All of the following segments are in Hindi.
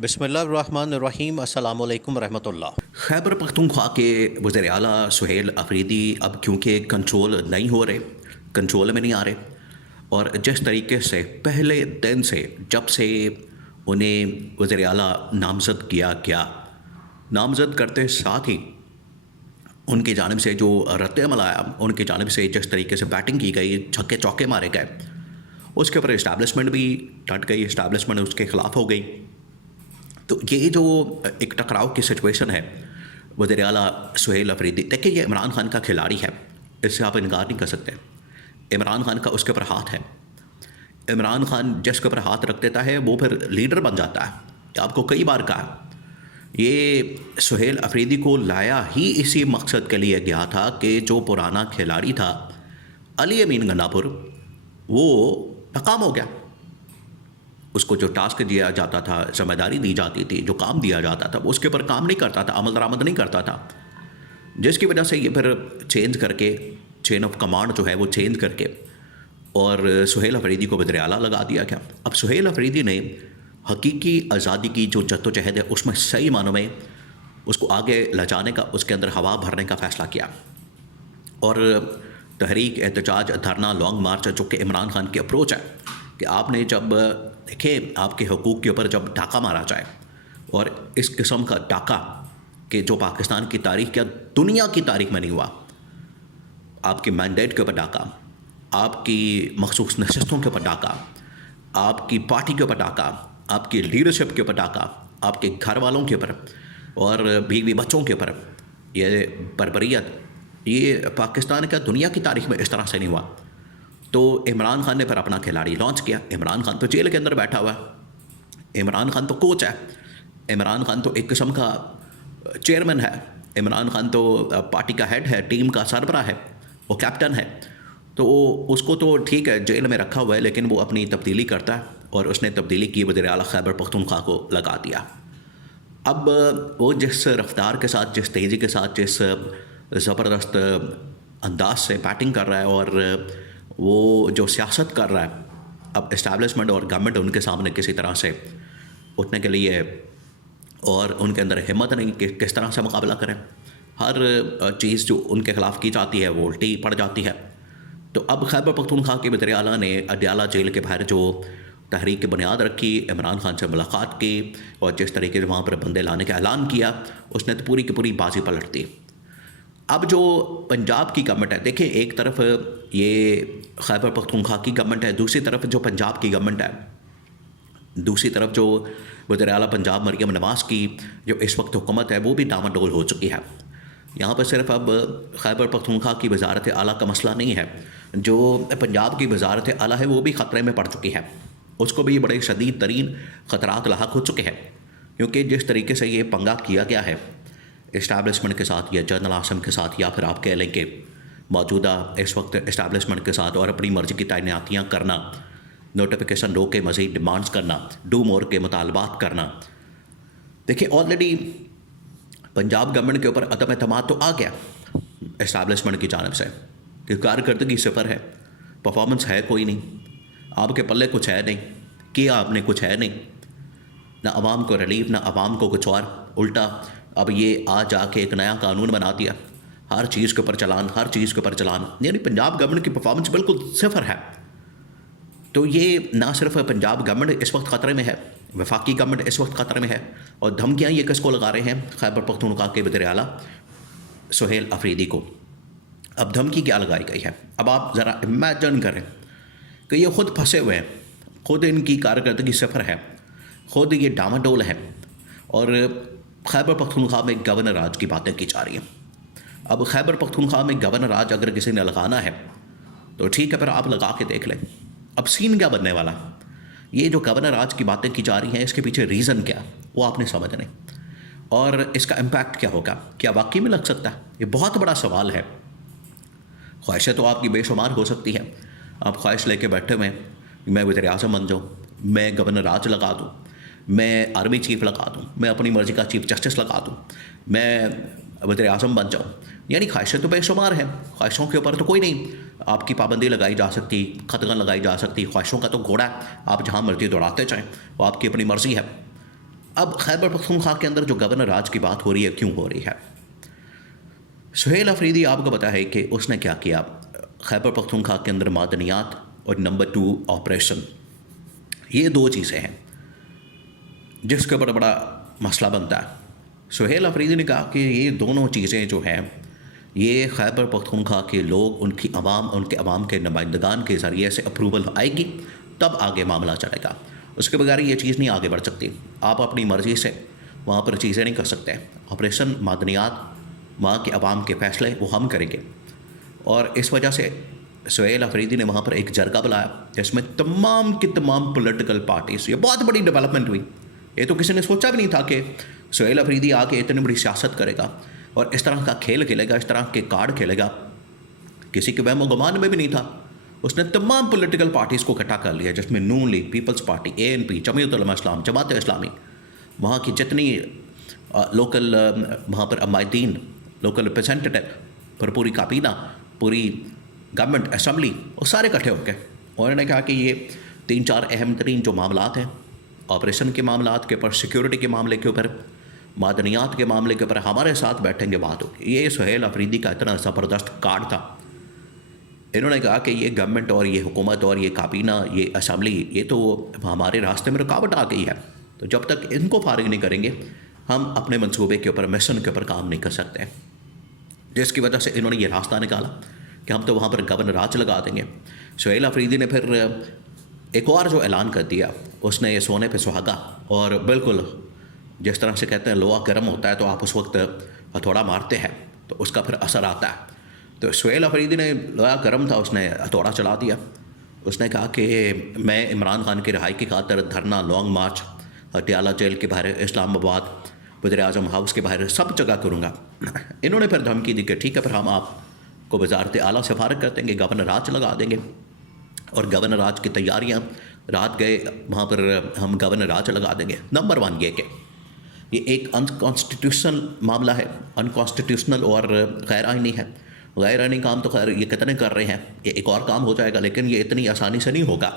बिस्मिल्लाहिर्रहमानिर्रहीम अस्सलामु अलैकुम रहमतुल्लाह। खैबर पख्तूनख्वा के वज़ीर आला सुहेल अफरीदी अब क्योंकि कंट्रोल नहीं हो रहे, कंट्रोल में नहीं आ रहे, और जिस तरीके से पहले दिन से जब से उन्हें वज़ीर आला नामज़द किया गया, नामज़द करते साथ ही उनकी जानिब से जो रद्द-ए-अमल आया, उनकी जानिब से जिस तरीके से बैटिंग की गई, छक्के चौके मारे गए, उसके ऊपर इस्टेब्लिशमेंट भी डट गई, इस्टेब्लिशमेंट उसके ख़िलाफ़ हो गई। तो ये जो एक टकराव की सिचुएशन है वज़ीर आला सुहेल अफरीदी, देखिए ये इमरान खान का खिलाड़ी है, इससे आप इनकार नहीं कर सकते। इमरान खान का उसके ऊपर हाथ है। इमरान खान जिसके ऊपर हाथ रख देता है वो फिर लीडर बन जाता है। आपको कई बार कहा, ये सुहेल अफरीदी को लाया ही इसी मकसद के लिए गया था कि जो पुराना खिलाड़ी था अली अमीन गन्नापुर, वो नाकाम हो गया। उसको जो टास्क दिया जाता था, ज़िम्मेदारी दी जाती थी, जो काम दिया जाता था, वो उसके ऊपर काम नहीं करता था, अमल दरामद नहीं करता था, जिसकी वजह से ये फिर चेंज करके, चेन ऑफ कमांड जो है वो चेंज करके और सुहेल अफरीदी को वज़ीर आला लगा दिया गया। अब सुहेल अफरीदी ने हकीकी आज़ादी की जो जद्दोजहद है उसमें सही मानों में उसको आगे ले जाने का, उसके अंदर हवा भरने का फ़ैसला किया। और तहरीक, एहतजाज, धरना, लॉन्ग मार्च, जो कि इमरान खान की अप्रोच है कि आपने जब देखें आपके हकूक़ के ऊपर जब डाका मारा जाए, और इस किस्म का डाका कि जो पाकिस्तान की तारीख़ या दुनिया की तारीख़ में नहीं हुआ, आपकी मैंडेट के ऊपर डाका, आपकी मखसूस नशस्तों के ऊपर डाका, आपकी पार्टी के ऊपर डाका, आपकी लीडरशिप के ऊपर डाका, आपके घर वालों के ऊपर और बीवी बच्चों के ऊपर, ये बर्बरियत, ये पाकिस्तान का दुनिया की तारीख़ में इस तरह से नहीं हुआ। तो इमरान खान ने फिर अपना खिलाड़ी लॉन्च किया। इमरान खान तो जेल के अंदर बैठा हुआ है, इमरान खान तो कोच है, इमरान खान तो एक किस्म का चेयरमैन है, इमरान खान तो पार्टी का हेड है, टीम का सरबराह है, वो कैप्टन है। तो उसको तो ठीक है जेल में रखा हुआ है, लेकिन वो अपनी तब्दीली करता है, और उसने तब्दीली की, वज़ीर आला खैबर पख्तूनख्वा को लगा दिया। अब वो जिस रफ्तार के साथ, जिस तेज़ी के साथ, जिस ज़बरदस्त अंदाज से बैटिंग कर रहा है और वो जो सियासत कर रहा है, अब इस्टेब्लिशमेंट और गवर्नमेंट उनके सामने किसी तरह से उठने के लिए, और उनके अंदर हिम्मत नहीं कि किस तरह से मुकाबला करें। हर चीज़ जो उनके ख़िलाफ़ की जाती है वो उल्टी पड़ जाती है। तो अब खैबर पख्तूनख्वा के वज़ीर आला ने अडयाला जेल के बाहर जो तहरीक की बुनियाद रखी, इमरान खान से मुलाकात की, और जिस तरीके से वहाँ पर बंदे लाने का ऐलान किया, उसने तो पूरी की पूरी बाजी पलट दी। अब जो पंजाब की गवर्नमेंट है, देखिए एक तरफ ये खैबर पख्तूनख्वा की गवर्नमेंट है, दूसरी तरफ जो पंजाब की गवर्नमेंट है, दूसरी तरफ जो वज़ीर आला पंजाब मरियम नवाज़ की जो इस वक्त हुकूमत है वो भी डामाडोल हो चुकी है। यहाँ पर सिर्फ अब खैबर पख्तूनख्वा की वज़ारत आला का मसला नहीं है, जो पंजाब की वज़ारत आला है वो भी ख़तरे में पड़ चुकी है, उसको भी बड़े शदीद तरीन ख़तरात लाहक हो चुके हैं। क्योंकि जिस तरीके से ये पंगा किया गया है इस्टेब्लिशमेंट के साथ, या जनरल आसम के साथ, या फिर आप कह लें कि मौजूदा इस वक्त इस्टेब्लिशमेंट के साथ, और अपनी मर्ज़ी की तैनातियाँ करना, नोटिफिकेशन रो के मज़ीद डिमांड्स करना, डू मोर के मुतालबात करना। देखिए ऑलरेडी पंजाब गवर्नमेंट के ऊपर अदम एतमाद तो आ गया इस्टेब्लिशमेंट की जानिब से कि कारकर्दगी सिफर है, परफॉर्मेंस है कोई नहीं, आपके पल्ले कुछ है नहीं, किया आपने कुछ है नहीं, ना आवाम को रिलीफ, ना आवाम को कुछ और, उल्टा अब ये आ जाके एक नया कानून बना दिया, हर चीज़ के ऊपर चलान, हर चीज़ के ऊपर चलान, यानी पंजाब गवर्नमेंट की परफॉर्मेंस बिल्कुल सिफर है। तो ये ना सिर्फ पंजाब गवर्नमेंट इस वक्त ख़तरे में है, वफाकी गवर्नमेंट इस वक्त ख़तरे में है, और धमकियाँ ये किसको लगा रहे हैं, खैबर पख्तूनख्वा के वज़ीर आला सुहेल अफरीदी को। अब धमकी क्या लगाई गई है, अब आप ज़रा इमेजिन करें कि ये ख़ुद फंसे हुए हैं, ख़ुद इनकी कारकर्दगी सिफर है, ख़ुद ये डामाडोल है, और खैबर पख्तूनख्वा में गवर्नर राज की बातें की जा रही हैं। अब खैबर पख्तूनख्वा में गवर्नर राज अगर किसी ने लगाना है तो ठीक है, फिर आप लगा के देख लें। अब सीन क्या बनने वाला, ये जो गवर्नर राज की बातें की जा रही हैं, इसके पीछे रीज़न क्या, वो आपने समझना है, और इसका इम्पैक्ट क्या होगा, क्या वाकई में लग सकता है, ये बहुत बड़ा सवाल है। ख्वाहिशें तो आपकी बेशुमार हो सकती हैं, आप ख्वाहिश लेके बैठे हुए हैं, मैं वज़ीर आज़म बन जाऊँ, मैं गवर्नर राज लगा दूँ, मैं आर्मी चीफ लगा दूँ, मैं अपनी मर्ज़ी का चीफ जस्टिस लगा दूँ, मैं वज़ीर आज़म बन जाऊँ, यानी ख्वाहिशें तो बेशुमार हैं, ख्वाहिशों के ऊपर तो कोई नहीं आपकी पाबंदी लगाई जा सकती, खतगन लगाई जा सकती, ख्वाहिशों का तो घोड़ा है, आप जहाँ मर्ज़ी दौड़ाते जाएँ, वो आपकी अपनी मर्ज़ी है। अब खैबर पख्तूनख्वा के अंदर जो गवर्नर राज की बात हो रही है, क्यों हो रही है? सुहेल अफरीदी आपको पता है कि उसने क्या किया खैबर पख्तूनख्वा के अंदर, मादनियात और नंबर 2 ऑपरेशन, ये 2 चीज़ें हैं जिसके ऊपर बड़ा मसला बनता है। सुहेल अफरीदी ने कहा कि ये दोनों चीज़ें जो हैं ये खैबर पख्तूनख्वा के लोग, उनकी आवाम, उनके अवाम के नुमाइंदगान के ज़रिए से अप्रूवल आएगी तब आगे मामला चलेगा। उसके बगैर ये चीज़ नहीं आगे बढ़ सकती। आप अपनी मर्ज़ी से वहाँ पर चीज़ें नहीं कर सकते। ऑपरेशन मादनियात, वहाँ के अवाम के फ़ैसले वो हम करेंगे। और इस वजह से सुहेल अफरीदी ने वहाँ पर एक जरगा बुलाया जिसमें तमाम की तमाम पॉलिटिकल पार्टीज़, ये बहुत बड़ी डेवलपमेंट हुई। ये तो किसी ने सोचा भी नहीं था कि सुहेल अफरीदी आके इतनी बड़ी सियासत करेगा और इस तरह का खेल खेलेगा, इस तरह के कार्ड खेलेगा। किसी के वहम गुमान में भी नहीं था। उसने तमाम पॉलिटिकल पार्टीज़ को इकट्ठा कर लिया, जिसमें Noon league, peoples party, ANP, Jamiat Ulema Islam, Jamaat Islami, वहाँ की जितनी लोकल वहाँ पर अमायदीन, लोकल रिप्रेजेंटेटिव, पर पूरी काबीना, पूरी गवर्नमेंट असम्बली, वो सारे इकट्ठे हो गए। उन्होंने कहा कि ये 3-4 अहम तरीन जो मामलात हैं, ऑपरेशन के मामलात के ऊपर, सिक्योरिटी के मामले के ऊपर, मादनियात के मामले के ऊपर हमारे साथ बैठेंगे, बात होगी। ये सुहेल अफरीदी का इतना ज़बरदस्त कार्ड था। इन्होंने कहा कि ये गवर्नमेंट और ये हुकूमत और ये काबीना, ये असम्बली, ये तो हमारे रास्ते में रुकावट आ गई है, तो जब तक इनको फारिग नहीं करेंगे हम अपने मंसूबे के ऊपर, मिशन के ऊपर काम नहीं कर सकते। जिसकी वजह से इन्होंने ये रास्ता निकाला कि हम तो वहाँ पर गवर्नर राज लगा देंगे। सुहेल अफरीदी ने फिर एक और जो ऐलान कर दिया, उसने ये सोने पे सुहागा, और बिल्कुल जिस तरह से कहते हैं लोहा गर्म होता है तो आप उस वक्त हथौड़ा मारते हैं तो उसका फिर असर आता है। तो सुहेल अफरीदी ने, लोहा गर्म था, उसने हथौड़ा चला दिया। उसने कहा कि मैं इमरान खान की रिहाई की खातिर धरना, लॉन्ग मार्च, पटियाला जेल के बाहर, इस्लामाबाद, वज़ीर आज़म हाउस के बाहर, सब जगह करूँगा। इन्होंने फिर धमकी दी कि ठीक है, फिर हम आपको वज़ारत आला से फारिग कर देंगे, गवर्नर राज लगा देंगे। और गवर्नर राज की तैयारियाँ, रात गए वहाँ पर हम गवर्नर राज लगा देंगे। नंबर 1 ये कि ये एक अनकॉन्स्टिट्यूशनल मामला है, अनकॉन्स्टिट्यूशनल और गैर आइनी है। गैर आइनी काम तो खैर ये कितने कर रहे हैं, ये एक और काम हो जाएगा, लेकिन ये इतनी आसानी से नहीं होगा।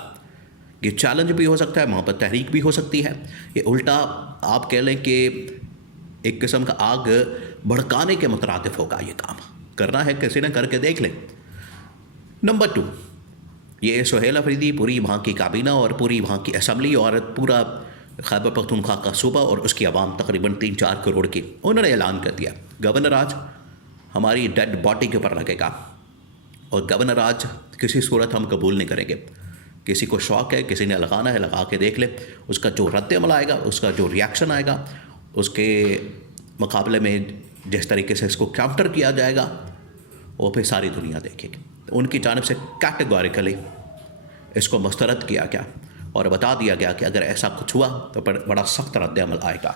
ये चैलेंज भी हो सकता है, वहाँ पर तहरीक भी हो सकती है। ये उल्टा आप कह लें कि एक किस्म का आग भड़काने के मुतरादिफ होगा। ये काम करना है, किसी ने करके देख लें। नंबर 2, ये सुहेल अफरीदी, पूरी वहाँ की काबीना और पूरी वहाँ की असम्बली और पूरा खैबर पख्तूनख्वा का सूबा और उसकी आवाम तकरीबन 3-4 करोड़ की, उन्होंने ऐलान कर दिया गवर्नर राज हमारी डेड बॉडी के ऊपर लगेगा और गवर्नर राज किसी सूरत हम कबूल नहीं करेंगे। किसी को शौक़ है, किसी ने लगाना है, लगा के देख ले। उसका जो रद्द अमल आएगा, उसका जो रिएक्शन आएगा, उसके मुकाबले में जिस तरीके से इसको काउंटर किया जाएगा, वो फिर सारी दुनिया देखेगी। तो उनकी जानिब से कैटेगोरिकली इसको मुस्तरद किया गया और बता दिया गया कि अगर ऐसा कुछ हुआ तो बड़ा सख्त रद्द अमल आएगा।